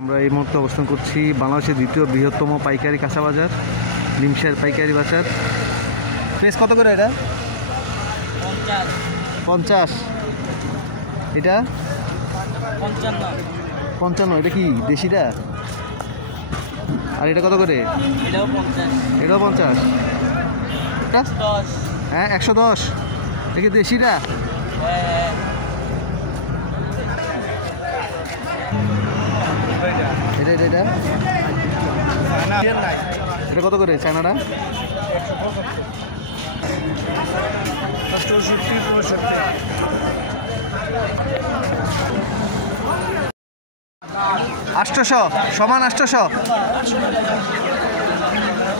আমরা এই মুহূর্তে অবস্থান করছি বাংলাদেশের দ্বিতীয় বৃহত্তম পাইকারি কাঁচা বাজার নিমশার পাইকারি বাজার। প্রেস কত করে এটা? 50। এটা 55। এটা কি দেশিটা? আর এটা কত করে? এটাও 50। হ্যাঁ 110। এটা কি দেশিটা? এটা এটা এটা এটা কত করে চায়নাটা? 800 সমান 800।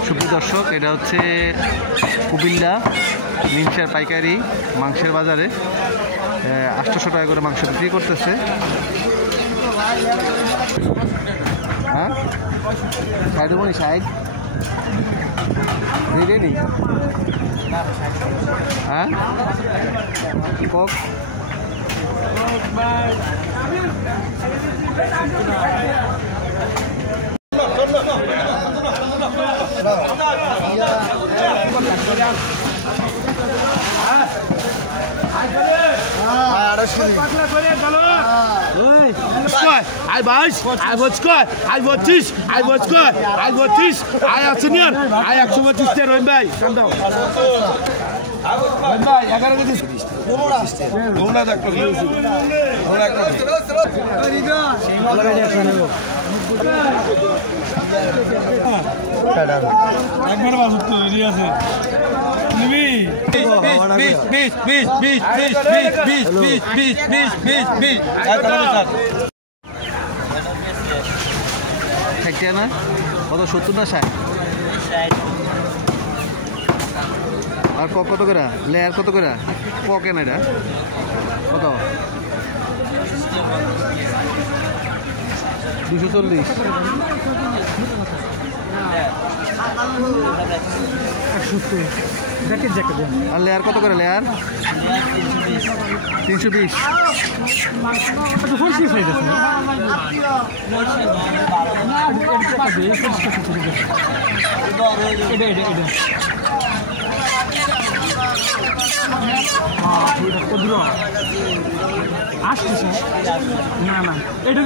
সুপ্রিয় দর্শক, এটা হচ্ছে কুমিল্লা নিমশার পাইকারি মাংসের বাজারে 800 টাকা করে মাংস বিক্রি করতেছে। হ্যাঁ সাইড দেবো নি সাইড রেডি। হ্যাঁ কক I was 60 না কত? 70 না 60? আর কক কত করে? লেয়ার কত করে? কক কেন এটা কত? 240। আর লেয়ার কত করে? লেয়ার 320। আসছে না না এটা